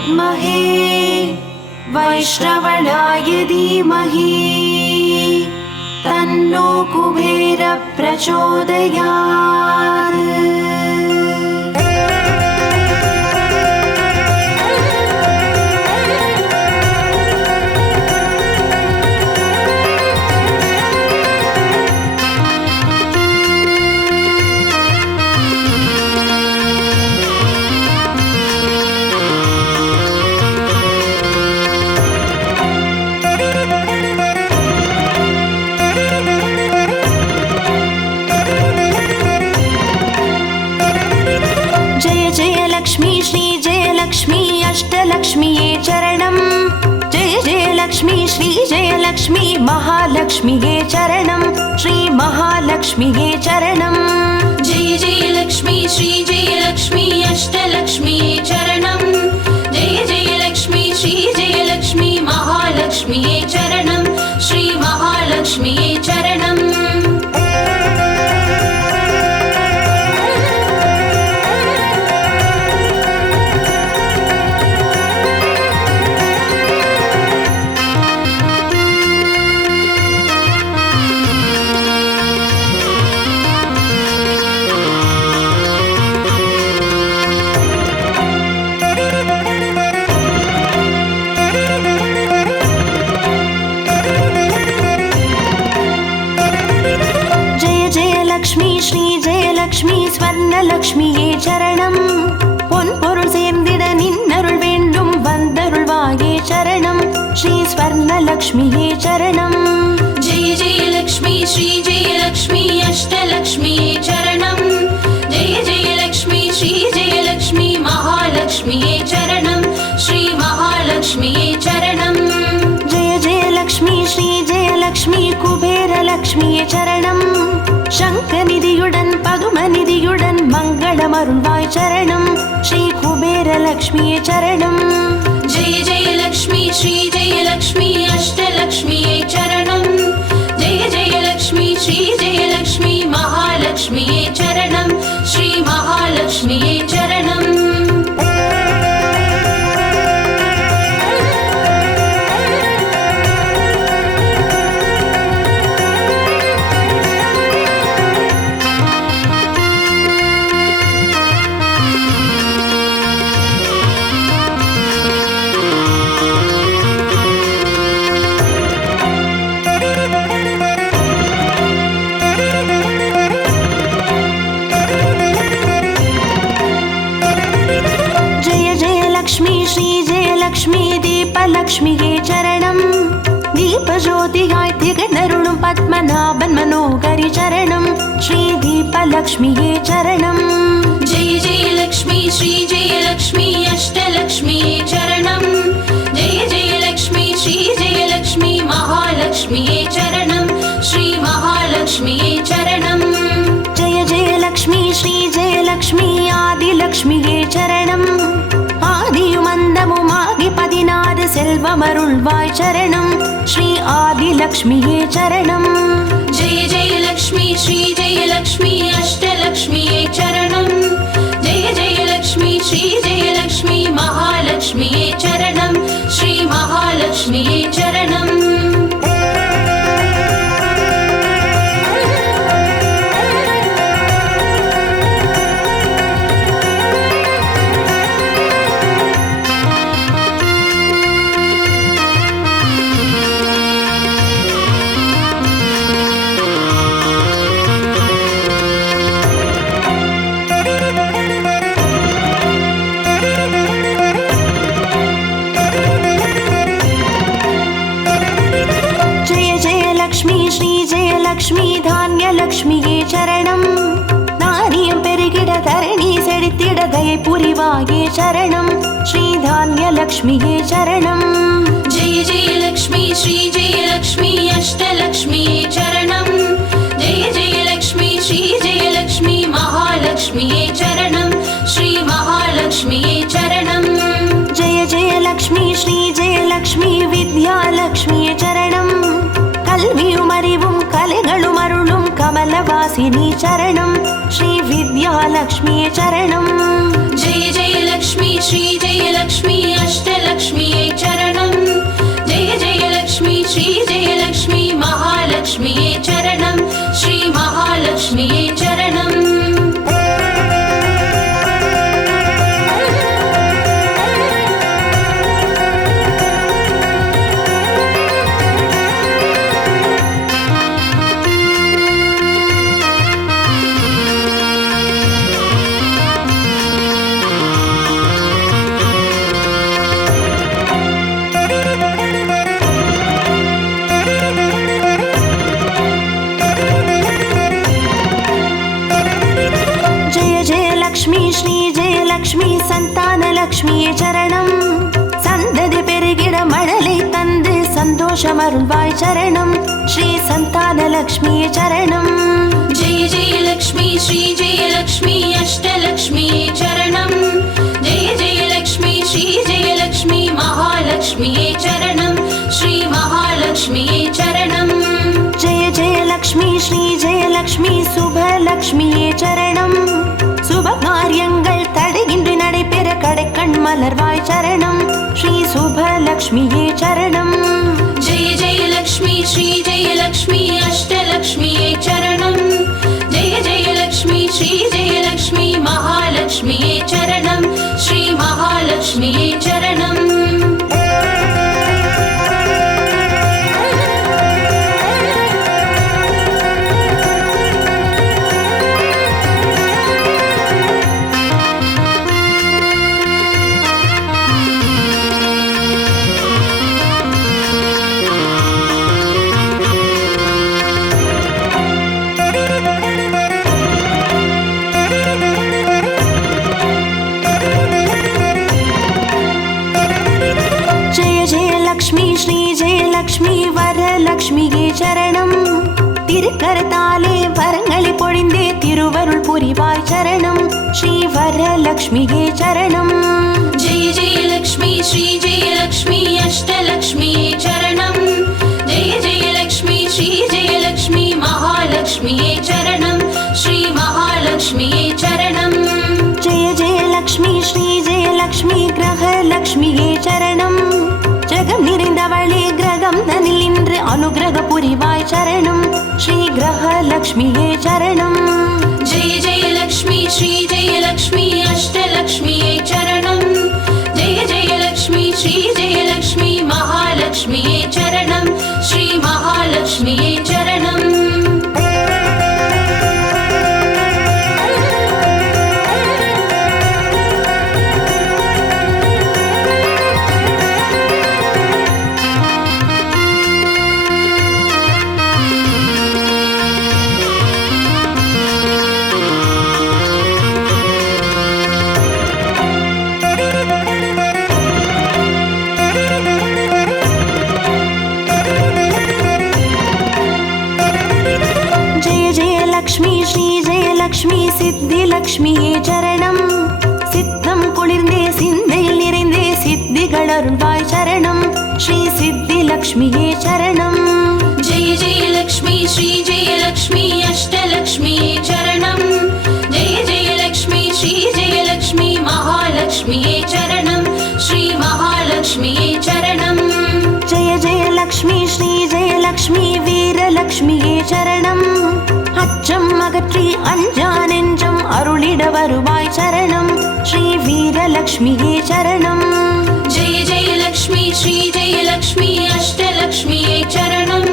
विद्महे वैष्णवनाय धीमहि तन्नो कुबेर प्रचोदयात्। लक्ष्मी श्री जय लक्ष्मी अष्टलक्ष्मीये चरणं। जय जय लक्ष्मी श्री जय लक्ष्मी महालक्ष्मीये चरणं। श्री महालक्ष्मीये चरणं। जय जय लक्ष्मी श्री जय लक्ष्मी अष्टलक्ष्मीये चरणं। जय जय लक्ष्मी श्री जय लक्ष्मी महालक्ष्मीये चरणं। श्री महालक्ष्मीये चरणं। लक्ष्मी श्री जय लक्ष्मी स्वर्णलक्ष्मीये चरणं। பொன்பொருள் சேர்ந்திட நின்னருள் வேண்டும் வந்தருள்வாயே சரணம்। ஸ்ரீ ஸ்வர்ணலக்ஷ்மியே சரணம்। जय जय लक्ष्मी श्री जय लक्ष्मी अष्टलक्ष्मीये चरणं। जय जय लक्ष्मी श्री जय लक्ष्मी महालक्ष्मीये चरणं। श्री महालक्ष्मीये चरणं। जय जय लक्ष्मी श्री जय लक्ष्मी कुबेरलक्ष्मीये चरणं। शङ्खनिधियुடன் पद्मनिधियुடன் मङ्गलमरुள்வாய் चरणं। श्री कुबेरलक्ष्मीये चरणं। जय जय लक्ष्मी श्री जय लक्ष्मी अष्टलक्ष्मीये चरणं। जय जय लक्ष्मी श्री जय लक्ष्मी महालक्ष्मीये चरणं। श्री महालक्ष्मीये चरणं। லக்ஷ்மி தீபலக்ஷ்மியே சரணம். தீபஜோதியாய் திகழ்ந்தருளும் பத்மநாபன் மனோகரி சரணம். ஸ்ரீ தீபலக்ஷ்மியே சரணம். ஜெய ஜெய லக்ஷ்மி ஸ்ரீ ஜெய லக்ஷ்மி அஷ்டலக்ஷ்மியே சரணம். ஜெய ஜெய லக்ஷ்மி ஸ்ரீ ஜெய லக்ஷ்மி மகாலக்ஷ்மியே சரணம். ஸ்ரீ மகாலக்ஷ்மியே சரணம். ஜெய ஜெய லக்ஷ்மி ஸ்ரீ ஜெய லக்ஷ்மி ஆதிலக்ஷ்மியே சரணம். ஆதியுமந்தமுமாகி 16 செல்வமருள்வாய் சரணம். ஸ்ரீ ஆதிலக்ஷ்மியே சரணம். ஜெய ஜெய லக்ஷ்மி ஸ்ரீ ஜெய லக்ஷ்மி அஷ்டலக்ஷ்மியே சரணம். ஜெய ஜெய லக்ஷ்மி ஸ்ரீ ஜெய லக்ஷ்மி மகாலக்ஷ்மியே சரணம். ஸ்ரீ மகாலக்ஷ்மியே சரணம். லக்ஷ்மி தான்யலக்ஷ்மியே சரணம். தானியம் பெருகிட தரணி செழித்திட தயை புரிவாயே சரணம். ஸ்ரீ தான்யலக்ஷ்மியே சரணம். ஜெய ஜெய லக்ஷ்மி ஸ்ரீ ஜெய லக்ஷ்மி அஷ்டலக்ஷ்மியே சரணம். ஜெய ஜெய லக்ஷ்மி ஸ்ரீ ஜெய லக்ஷ்மி மகாலக்ஷ்மியே சரணம். ஸ்ரீ மகாலக்ஷ்மியே சரணம். ஜெய ஜெய லக்ஷ்மி ஸ்ரீ ஜெய லக்ஷ்மி வித்யாலக்ஷ்மியே சரணம். கல்வியும் அறிவும் கலைகளும் அருளும் கமலவாசி विद्यावासिनी चरणं श्रीविद्यालक्ष्म्यै चरणं। जय जय लक्ष्मी श्री जय लक्ष्मी अष्टलक्ष्म्यै चरणं। जय जय लक्ष्मी श्री जय लक्ष्मी महालक्ष्म्यै चरणं श्री महालक्ष्म्यै चरणम्। लक्ष्मी श्री जय लक्ष्मी संतानलक्ष्म्यै चरणं। सन्ददि पेरुगिड मडलै तंदु सन्तोषमरुள்வாய் चरणं श्री संतानलक्ष्म्यै चरणं। जय जय लक्ष्मी श्री जय लक्ष्मी अष्टलक्ष्म्यै चरणं। जय जय लक्ष्मी श्री जय लक्ष्मी महालक्ष्म्यै चरणं श्री महालक्ष्म्यै चरणम्। जय जय लक्ष्मी श्री जय लक्ष्मी शुभलक्ष्म्यै चरणं। சுபகாரியங்கள் தடையின்றி நடைபெற கடைக்கண் மலர்வாய் சரணம் ஸ்ரீ சுபலக்ஷ்மியே சரணம்। जय जय लक्ष्मी श्री जय लक्ष्मी अष्टलक्ष्म्यै चरणं। जय जय लक्ष्मी श्री जय लक्ष्मी महालक्ष्म्यै चरणं श्री महालक्ष्म्यै चरणम्। வரலக்ஷ்மியே சரணம்। திருக்கரத்தாலே வரங்களை பொழிந்தே திருவருள் புரிவாய் சரணம் ஸ்ரீ வரலக்ஷ்மியே சரணம்। जय जय लक्ष्मी श्री जय लक्ष्मी अष्टलक्ष्म्यै चरणं। जय जय लक्ष्मी श्री जय लक्ष्मी महालक्ष्म्यै चरणं श्री महालक्ष्म्यै चरणम्। जय जय लक्ष्मी श्री जय लक्ष्मी ग्रहलक्ष्मिये चरणं। जगम நிறைந்தவளே கிரகம் தனில் இன்று அனுகிரக புரிவாய் சரணம் ஸ்ரீ கிரகலக்ஷ்மியே சரணம்। जय जय लक्ष्मी श्री जय लक्ष्मी अष्टलक्ष्म्यै चरणं। जय जय लक्ष्मी श्री जय लक्ष्मी महालक्ष्म्यै चरणं श्री महालक्ष्म्यै चरणम्। லக்ஷ்மி ஸ்ரீ ஜெயலக்ஷ்மி சித்திலக்ஷ்மியே சரணம்। சித்தம் குளிர்ந்தே சிந்தையில் நிறைந்தே சித்திகள் அருள்வாய் சரணம் ஸ்ரீ சித்திலக்ஷ்மியே சரணம்। जय जय लक्ष्मी श्री जय लक्ष्मी अष्टलक्ष्म्यै चरणं। जय जय लक्ष्मी श्री जय लक्ष्मी महालक्ष्म्यै चरणं श्री महालक्ष्म्यै चरणम्। जय जय लक्ष्मी श्री जय लक्ष्मी வீரலக்ஷ்மியே சரணம்। அச்சம் அகற்றி அஞ்சா நெஞ்சம் அருளிட வருவாய் சரணம் ஸ்ரீ வீரலக்ஷ்மியே சரணம்। जय जय लक्ष्मी श्री जय लक्ष्मी अष्टलक्ष्म्यै चरणं।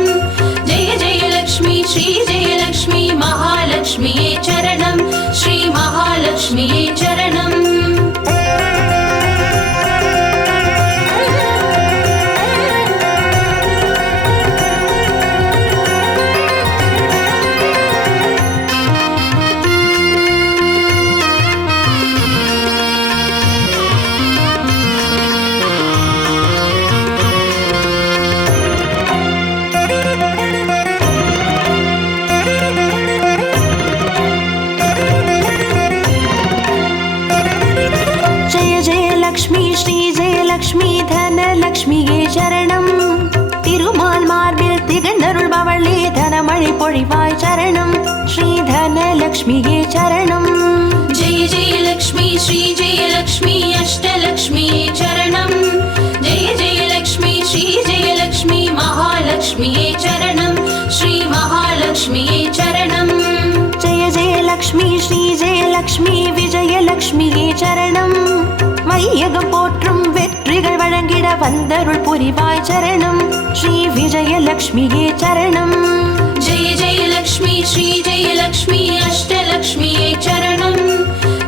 जय जय लक्ष्मी श्री जय लक्ष्मी महालक्ष्म्यै चरणं श्री महालक्ष्म्यै चरणम्। ज्ञानलक्ष्म्यै चरणम्। जय जय लक्ष्मी श्री जय लक्ष्मी अष्टलक्ष्म्यै चरणम्। जय जय लक्ष्मी श्री जय लक्ष्मी महालक्ष्म्यै चरणम्। श्री महालक्ष्म्यै चरणम्। जय जय लक्ष्मी श्री जय लक्ष्मी विजयलक्ष्म्यै चरणम्। வையகம் போற்றும் வெற்றிகள் வழங்கிட வந்தருள் புரிவாய் சரணம். ஸ்ரீ விஜயலக்ஷ்மியே சரணம். जय जय लक्ष्मी श्री जय लक्ष्मी अष्टलक्ष्म्यै चरणम्।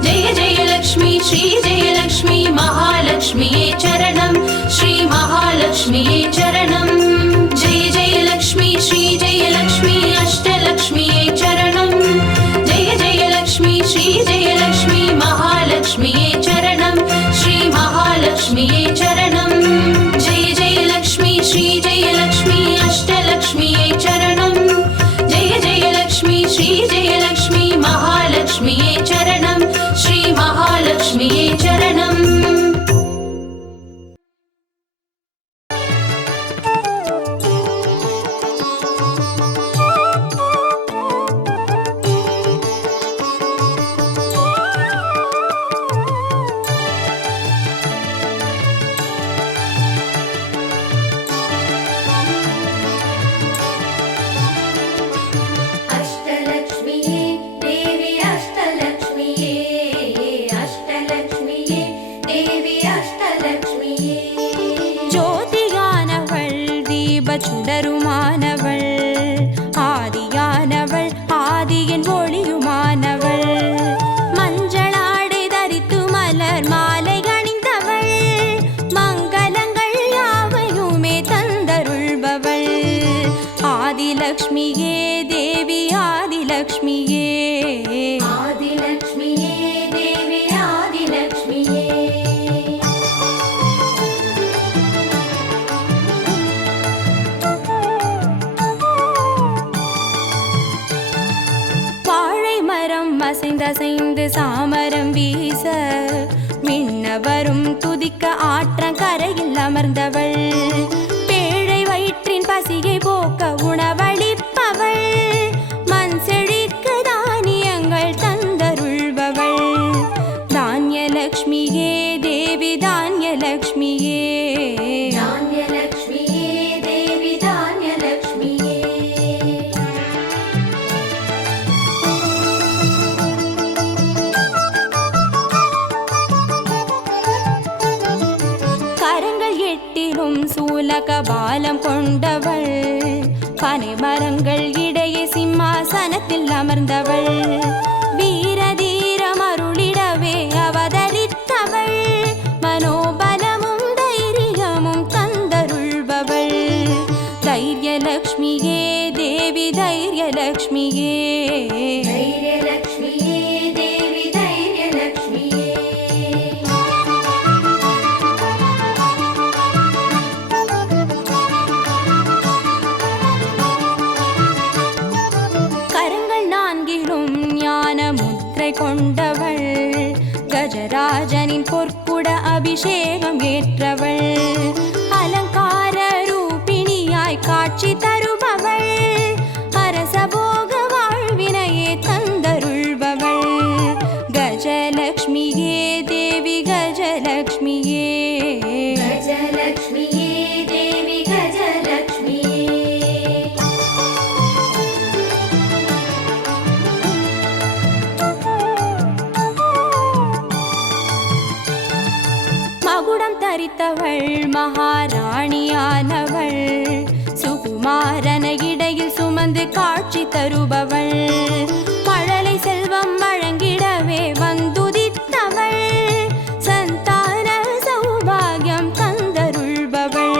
जय जय लक्ष्मी श्री जय लक्ष्मी महालक्ष्म्यै चरणम्। श्री महालक्ष्म्यै चरणम्। जय जय लक्ष्मी श्री जय लक्ष्मी अष्टलक्ष्म्यै चरणम्। जय जय लक्ष्मी श्री जय लक्ष्मी महालक्ष्म्यै चरणम्। श्री महालक्ष्म्यै चरणम्। जय जय लक्ष्मी श्री जय लक्ष्मी अष्टलक्ष्म्यै चरणम्। जय जय लक्ष्मी श्री जय लक्ष्मी महालक्ष्म्यै चरणम्। श्री महालक्ष्म्यै चरणम्। अष्टलक्ष्म्यै देवी अष्टलक्ष्म्यै अष्टलक्ष्म्यै देवी अष्टलक्ष्म्यै ஜோதியானவள் தீப சுடருமானவள் ஆதியானவள் ஆதியின் ஒளியுமானவள் மஞ்சளாடை தரித்து மலர் மாலை அணிந்தவள் மங்களங்கள் யாவையுமே தந்தருள்பவள் ஆதிலக்ஷ்மியே தேவி ஆதிலக்ஷ்மியே आदिलक्ष्म्यै देवी आदिलक्ष्म्यै வாழை மரம் அசைந்தசைந்து சாமரம் வீச மின்னவரும் துதிக்க ஆற்றங்கரையில் அமர்ந்தவள் பேழை வயிற்றின் பசியை போக்க உணவளிப்பவள் மண் செழிக்க தானியங்கள் தந்தருள்பவள் தானியலக்ஷ்மியே தேவி தானியலக்ஷ்மியே धान्यलक्ष्म्यै देवी धान्यलक्ष्म्यै கரங்கள் எட்டிலும் சூலக பாலம் கொண்டவள் பனை மரங்கள் இடையே சிம்மாசனத்தில் அமர்ந்தவள் வீர தீரம் அருளிடவே அவதரித்தவள் மனோபலமும் தைரியமும் தந்தருள்பவள் தைரியலக்ஷ்மியே தேவி தைரியலக்ஷ்மியே धैर्यलक्ष्म्यै देवी धैर्यलक्ष्म्यै கரங்கள் நான்கிலும் ஞான முத்திரை கொண்டவள் கஜராஜனின் பொற்குட அபிஷேகம் ஏற்றவள் அலங்கார ரூபிணியாய் காட்சி தருபவள் அரசபோக வாழ்வினையே தந்தருள்பவள் கஜலக்ஷ்மியே தேவி கஜலக்ஷ்மியே गजलक्ष्म्यै देवी गजलक्ष्म्यै மகுடம் தரித்தவள் மகாராணியானவள் சுகுமாரன இடையில் சுமந்து காட்சி தருபவள் மழலை செல்வம் வழங்கிடவே வந்துதித்தவள் சந்தான சௌபாகியம் தந்தருள்பவள்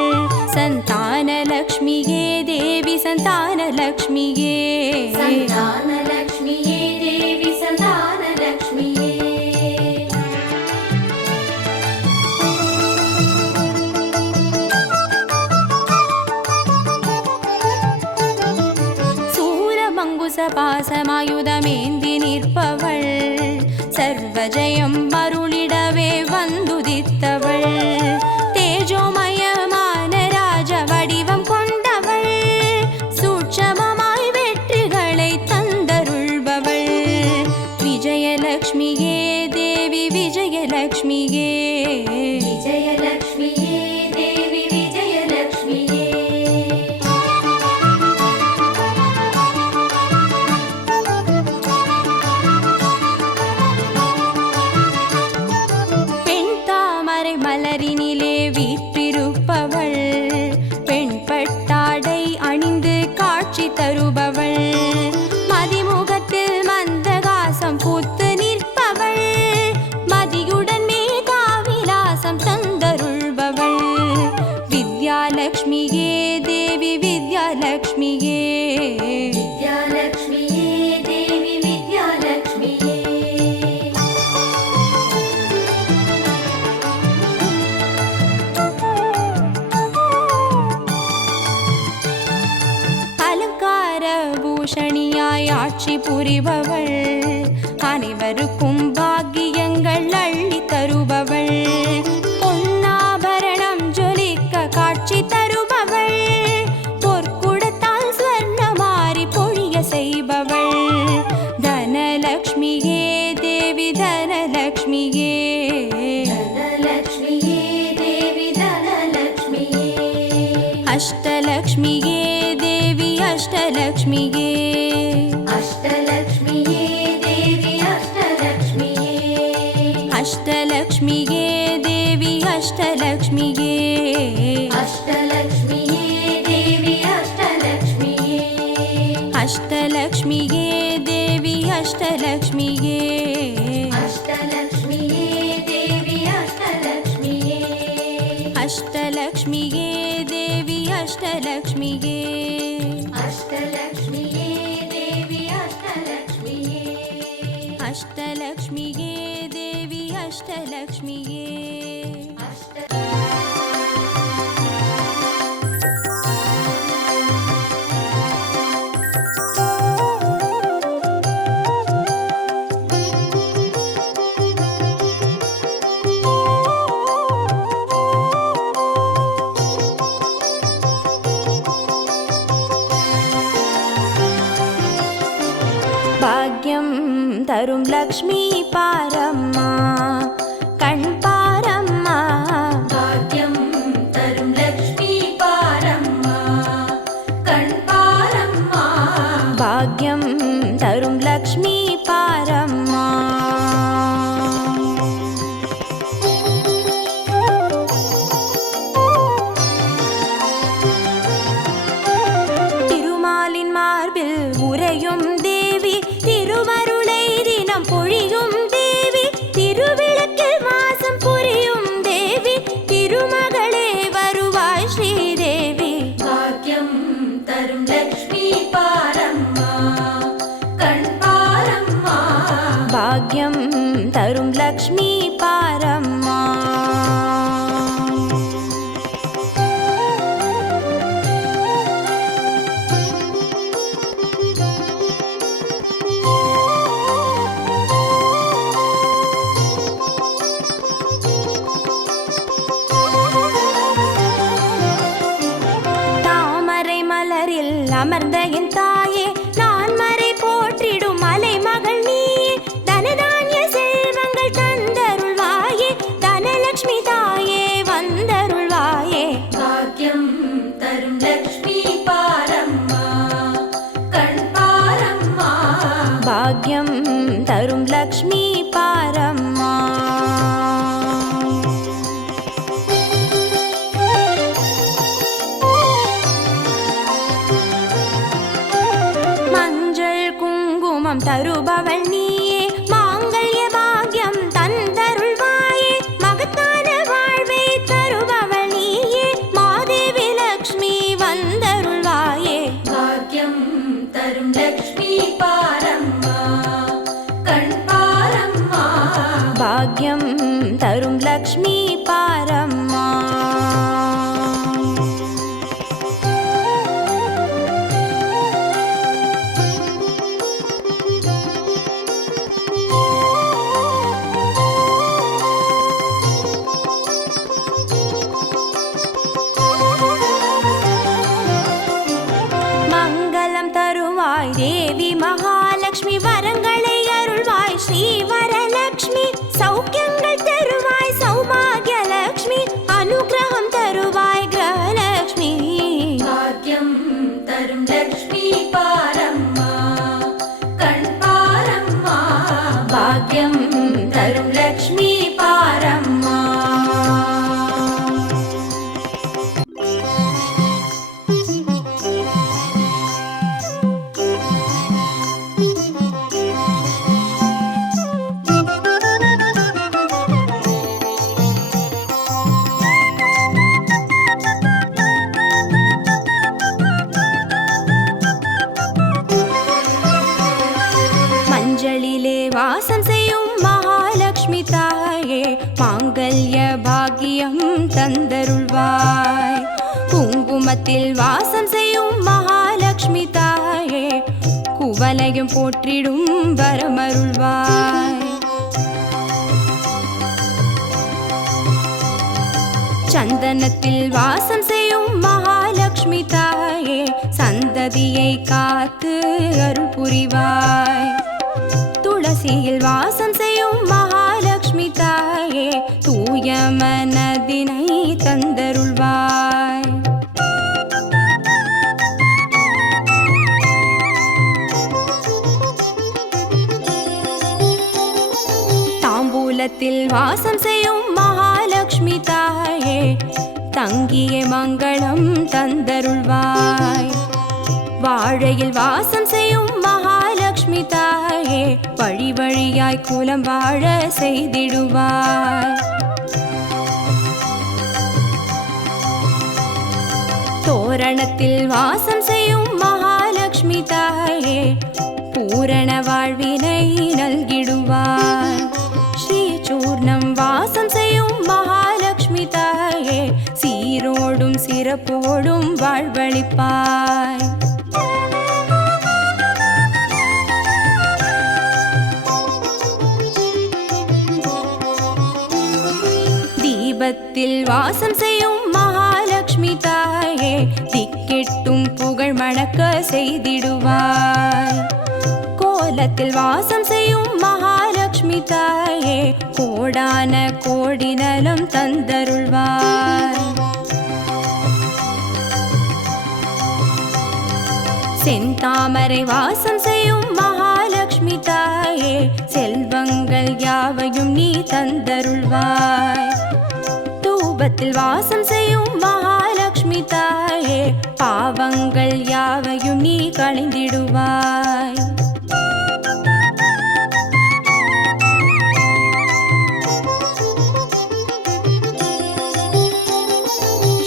சந்தானலக்ஷ்மியே தேவி சந்தானலக்ஷ்மியே सन्तानलक्ष्म्यै देवी सन्तानलक्ष्म्यै பாசமாயுதமேந்தி நிற்பவள் சர்வஜயம் அருளிடவே வந்துதித்தவள் தேஜோமயமான ராஜ வடிவம் கொண்டவள் சூட்சமமாய் வெற்றிகளை தந்தருள்பவள் ஆட்சி புரிபவள், அனைவருக்கும் பாக்கியங்கள் அள்ளி தருபவள், பொன்னாபரணம் ஜொலிக்க காட்சி தருபவள், பொற்குடத்தால் ஸ்வர்ணமாரி பொழிய செய்பவள், தனலக்ஷ்மியே தேவி தனலக்ஷ்மியே, தனலக்ஷ்மியே தேவி தனலக்ஷ்மியே, அஷ்டலக்ஷ்மியே தேவி அஷ்டலக்ஷ்மியே, அஷ்டலக்ஷ்மியே தேவி அஷ்டலக்ஷ்மியே, அஷ்டலக்ஷ்மியே தேவி அஷ்டலக்ஷ்மியே, அஷ்டலக்ஷ்மியே தேவி அஷ்டலக்ஷ்மியே, அஷ்டலக்ஷ்மியே தேவி அஷ்டலக்ஷ்மியே, அஷ்டலக்ஷ்மியே தேவி அஷ்டலக்ஷ்மியே, அஷ்டலக்ஷ்மியே தேவி அஷ்டலக்ஷ்மியே, அஷ்டலக்ஷ்மியே தேவி அஷ்டலக்ஷ்மியே, அஷ்டலக்ஷ்மியே தேவி அஷ்டலக்ஷ்மியே. பாக்யம் தரும் லக்ஷ்மி பாரம்மா, கண் பாரம்மா, பாக்யம் தரும் லக்ஷ்மி பாரம்மா, கண் பாரம்மா, பாக்யம் தரும் லக்ஷ்மி பாரம்மா. திருமாலின் மார்பில் உறையும் தேவி, திருவருளை தினம் பொழியும் தேவி, திருவிளக்கில் வாசம் புரியும் தேவி, திருமகளே வருவாய் ஸ்ரீதேவி, பாக்யம் தரும் லக்ஷ்மி பாரம்மா, கண் பாரம்மா, பாக்யம் தரும் லக்ஷ்மி பாரம்மா. தாமரை மலரில் அமர்ந்த என் தாயே, நான் மறை போற்றிடும் மலை மகள் நீயே, தனதானிய செல்வங்கள் தந்தருள்வாயே, தனலக்ஷ்மி தாயே வந்தருள்வாயே, பாக்யம் தரும் லக்ஷ்மி பாரம்மா, கண் பாரம்மா, பாக்யம் தரும் லக்ஷ்மி பாரம்மா. மஞ்சள் குங்குமம் தருபவள் நீயே, மாங்கல்ய பாக்யம் தந்தருள்வாயே, மகத்தான வாழ்வை தருபவள் நீயே, மாதேவி லக்ஷ்மி வந்தருள்வாயே, பாக்யம் தரும் லக்ஷ்மி பாரம்மா, கண் பாரம்மா, பாக்யம் தரும் லக்ஷ்மி பாரம்மா. மங்களம் தருவாய் தேவி மகாலட்சுமி, வரங்களை அருள்வாய் ஸ்ரீ வரலக்ஷ்மி, சௌக்கியங்கள் தருவாய் சௌபாகியலக்ஷ்மி, அனுகிரகம் தருவாய் கிரகலக்ஷ்மி, பாக்யம் தரும் லக்ஷ்மி பாரம்மா, கண் பாரம்மா, பாக்யம் தரும் லக்ஷ்மி பாரம்மா. மஞ்சளிலே வாசம் செய்யும் மகாலட்சுமி தாயே, மாங்கல்ய பாக்கியம் தந்தருள்வாய், குங்குமத்தில் வாசம் செய்யும் மகாலட்சுமி தாயே, குவலையும் போற்றிடும் வரமருள்வாய். சந்தனத்தில் வாசம் செய்யும் மகாலட்சுமி தாயே, சந்ததியை காத்து அருள் புரிவாய். துளசியில் வாசம் செய்யும் மகாலட்சுமி தாயே, தூய மனதினை தந்தருள்வாய். தாம்பூலத்தில் வாசம் செய்யும் மகாலட்சுமி தாயே, தங்கிய மங்களம் தந்தருள்வாய். வாழையில் வாசம் செய்யும் மகாலட்சுமி தாயே, வழி வழியாய் குலம் வாழ செய்திடுவாய். தோரணத்தில் வாசம் செய்யும் மகாலட்சுமி தாயே, பூரண வாழ்வினை நல்கிடுவாய். ஸ்ரீ சூர்ணம் வாசம் செய்யும் மகாலட்சுமி தாயே, சீரோடும் சிறப்போடும் வாழ்வளிப்பாய். தீபத்தில் வாசம் செய்யும் மகாலட்சுமி தாயே, திக்கெட்டும் புகழ் மணக்க செய்திடுவாய். கோலத்தில் வாசம் செய்யும் மகாலட்சுமி தாயே, கோடான கோடி நலம் தந்தருள்வாய். செந்தாமரை வாசம் செய்யும் மகாலட்சுமி தாயே, செல்வங்கள் யாவையும் நீ தந்தருள்வாய். தூபத்தில் வாசம் செய்யும் மகாலட்சுமி தாயே, பாவங்கள் யாவையும் நீ களைந்திடுவாய்.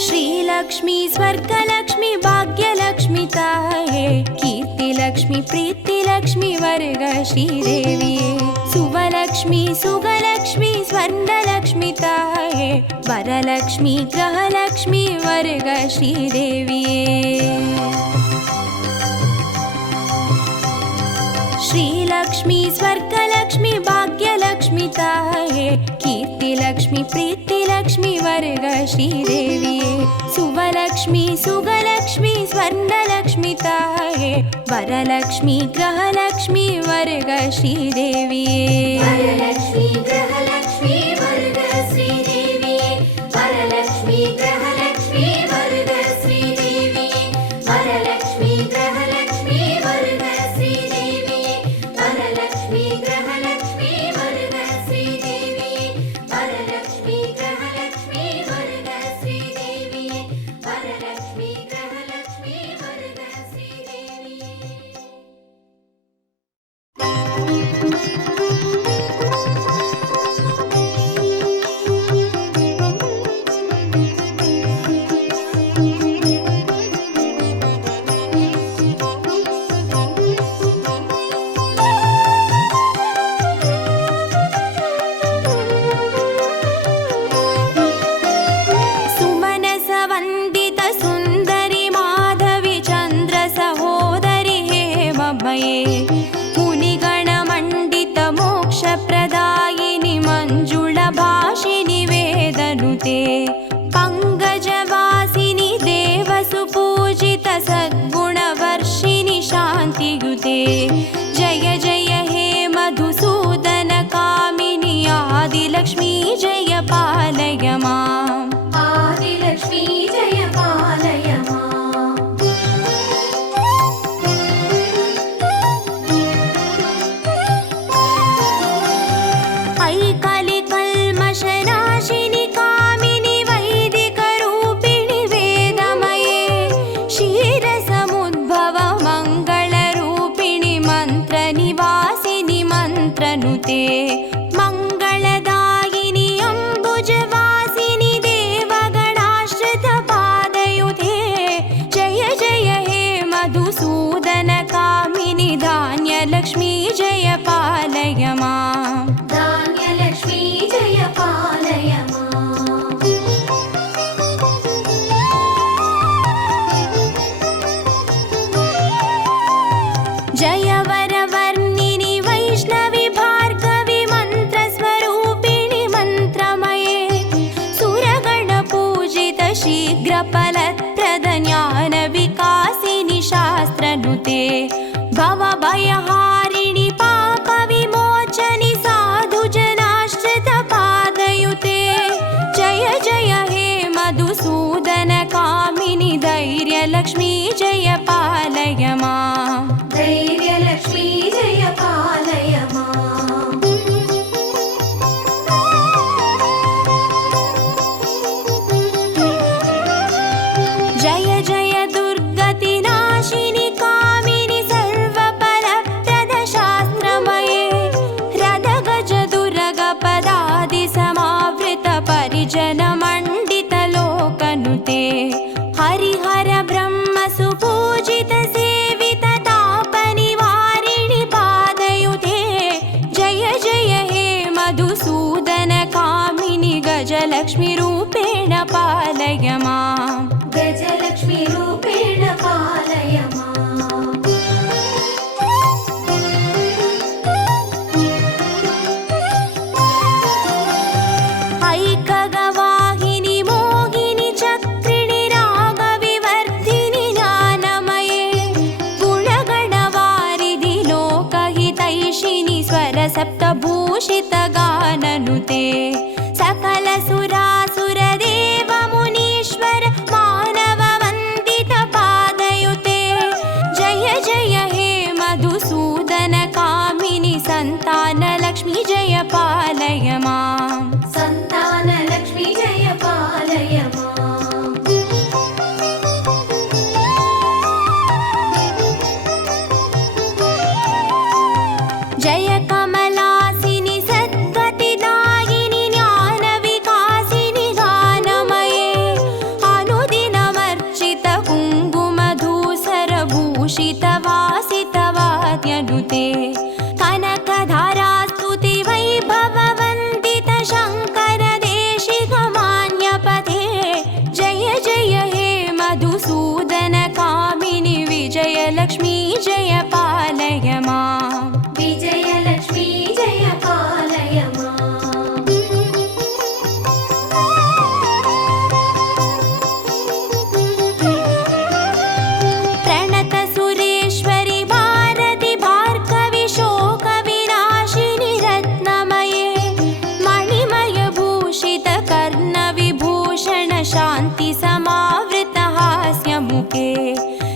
श्रीलक्ष्मी स्वर्गलक्ष्मी भाग्यलक्ष्मी ताये, कीर्तिलक्ष्मी प्रीतिलक्ष्मी वर्ग श्रीदेविये. सुवलक्ष्मी सुगलक्ष्मी स्वर्णलक्ष्मी ताये, वरलक्ष्मी ग्रहलक्ष्मी वर्ग श्रीदेविये. श्रीलक्ष्मी स्वर्गलक्ष्मी भाग्यलक्ष्मी ताये, कीर्तिलक्ष्मी प्रीतिलक्ष्मी वर्ग श्रीदेविये. सुवलक्ष्मी सुगलक्ष्मी स्वर्णलक्ष्मी ताये, वरलक्ष्मी ग्रहलक्ष्मी वर्ग श्रीदेविये. वरलक्ष्मी ग्रहलक्ष्मी वर्ग श्रीदेविये, वरलक्ष्मी ग्रहलक्ष्मी वर्ग श्रीदेविये, वरलक्ष्मी ग्रहलक्ष्मी वर्ग श्रीदेविये, वरलक्ष्मी ग्रहलक्ष्मी वर्ग श्रीदेविये, वरलक्ष्मी ग्रहलक्ष्मी वर्ग श्रीदेविये, वरलक्ष्मी ग्रहलक्ष्मी वर्ग श्रीदेविये. सुमनस वन्दित सुन्दरि माधवी चन्द्र सहोदरि हेममये, मुनिगणमण्डित मोक्षप्रदायिनि मञ्जुळा भाषिनि वेदनुते, पङ्कजवासिनि देवसुपूजित सद्गुणवर्षिणि शान्तियुते. जय जय हे मधुसूदन कामिनि आदिलक्ष्मी जय पालय माम्. आदिलक्ष्मी जय पालय माम्. ऐकलिकल्मषनाशिनि कामिनि वैदिकरूपिणि वेदमये, क्षीरसमुद्भव मङ्गलरूपिणि मन्त्रनिवासिनि मन्त्रनुते, मङ्गलदायिनि अम्बुजवासिनि देवगणाश्रितपादयुते. जय जय हे मधुसूदन कामिनि धान्यलक्ष्मी जय पालय माम्. धान्यलक्ष्मी जय पालय माम्. जय स्वरसप्तभूषितगाननुते सकलसुरासुरदेवमुनीश्वर मानववन्दितपादयुते जय जय हे मधुसूदनकामिनि सन्तानलक्ष्मी जय पालय माम् सन्तानलक्ष्मी जय पालय माम् जय कमलासिनि सद्गतिदायिनि ज्ञानविकासिनि गानमये अनुदिनमर्चित कुङ्कुमधूसरभूषितवासितवाद्यनुते कनकधारास्तुति वैभववन्दित शङ्करदेशिकमान्यपते जय जय हे मधुसूदनकामिनि विजयलक्ष्मी जय पालय माम् विजयलक्ष्मी जय पालय माम् प्रणत सुरेश्वरि भारति भार्गवि शोकविनाशिनि रत्नमये मणिमय भूषित कर्णविभूषण शान्ति समावृत हास्यमुखे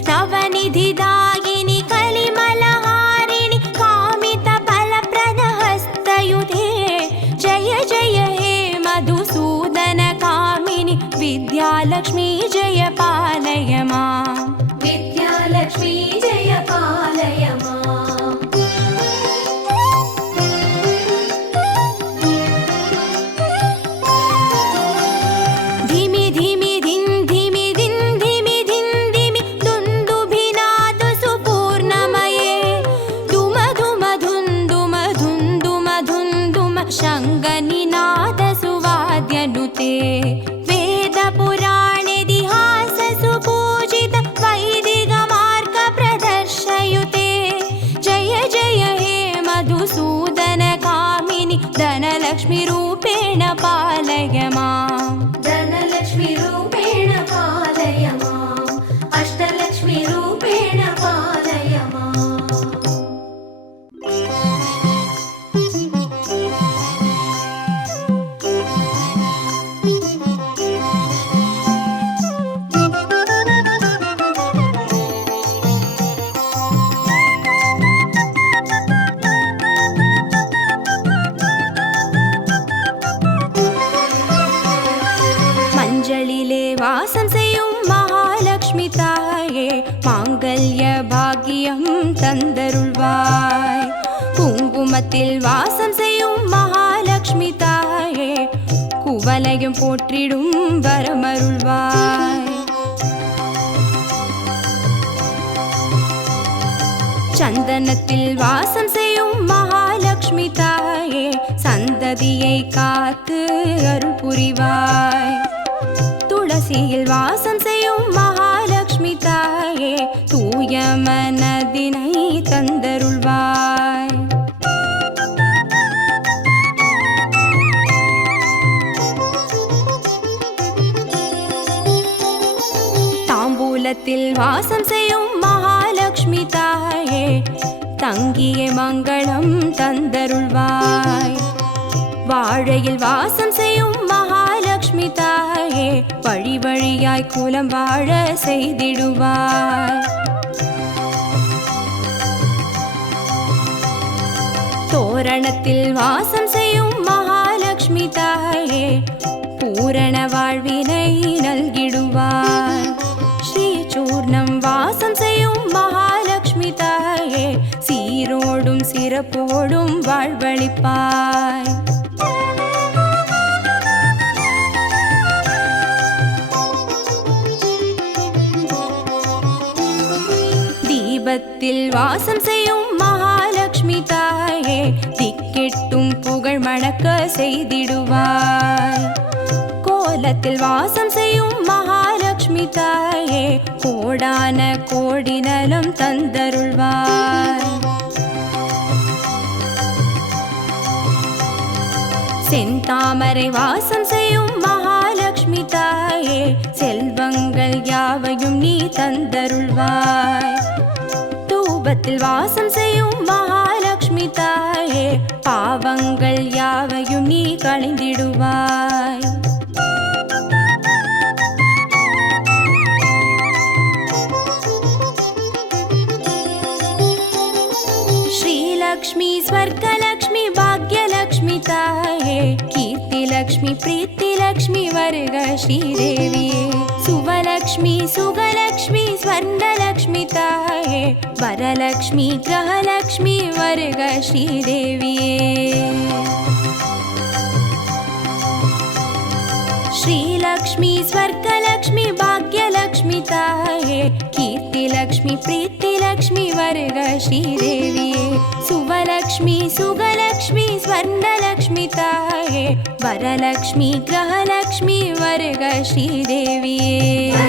नवनिधिदायिनि कलिमलहारिणि कामित फलप्रदहस्तयुते जय जय हे मधुसूदनकामिनि विद्यालक्ष्मी जय पालय माम् विद्यालक्ष्मी जय पालय माम् धिमि धिमि धिन् धिमि धिन् धिमि धिन् धिमि दुन्दुभिनाद सुपूर्णमये दुम दुम धुन् दुम धुन् दुम धुन् दुम शङ्गनिनाद सुवाद्यनुते वेदपुराणेतिहास सुपूजित वैदिकमार्ग प्रदर्शयुते जय जय हे मधुसूदनकामिनि धनलक्ष्मीरूपेण पालय माम् धनलक्ष्मी रूपेण पालय माम् अष्टलक्ष्मी रूपेण पालय माम् மஞ்சளிலே வாசம் செய்யும் மகாலட்சுமி தாயே மாங்கல்ய பாக்கியம் தந்தருள்வாய் குங்குமத்தில் வாசம் செய்யும் மகாலட்சுமி தாயே குவலையும் போற்றிடும் வரமருள்வாய் சந்தனத்தில் வாசம் செய்யும் மகாலட்சுமி தாயே சந்ததியை காத்து அருள் புரிவாய் துளசியில் வாசம் செய்யும் மகாலட்சுமி தாயே தூய மனதினை தந்தருள்வாய் தாம்பூலத்தில் வாசம் செய்யும் மகாலட்சுமி தாயே தங்கிய மங்களம் தந்தருள்வாய் வாழையில் வாசம் செய்யும் மகாலட்சுமி தாயே வழி வழியாய் குலம் வாழ செய்திடுவாய் தோரணத்தில் வாசம் செய்யும் மகாலட்சுமி தாயே பூரண வாழ்வினை நல்கிடுவாய் ஸ்ரீசூர்ணம் வாசம் செய்யும் மகாலட்சுமி தாயே சீரோடும் சிறப்போடும் வாழ்வளிப்பாய் தீபத்தில் வாசம் செய்யும் மகாலட்சுமி தாயே திக்கெட்டும் புகழ் மணக்க செய்திடுவாய் கோலத்தில் வாசம் செய்யும் மகாலட்சுமி தாயே கோடான கோடி நலம் தந்தருள்வாய் செந்தாமரை வாசம் செய்யும் மகாலட்சுமி தாயே செல்வங்கள் யாவையும் நீ தந்தருள்வாய் தூபத்தில் வாசம் செய்யும் மகாலட்சுமி தாயே பாவங்கள் யாவையும் நீ களைந்திடுவாய். श्रीलक्ष्मी स्वर्गलक्ष्मी भाग्यलक्ष्मी ताये कीर्तिलक्ष्मी प्रीतिलक्ष्मी वर्ग श्रीदेविये सुवलक्ष्मी सुगलक्ष्मी स्वर्णलक्ष्मी ताये वरलक्ष्मी ग्रहलक्ष्मी वर्ग श्रीदेविये श्रीलक्ष्मी स्वर्गलक्ष्मी भाग्यलक्ष्मी ताये कीर्तिलक्ष्मी प्रीतिलक्ष्मी वर्ग श्रीदेविये सुवलक्ष्मी सुगलक्ष्मी स्वर्णलक्ष्मी ताये वरलक्ष्मी ग्रहलक्ष्मी वर्ग श्रीदेविये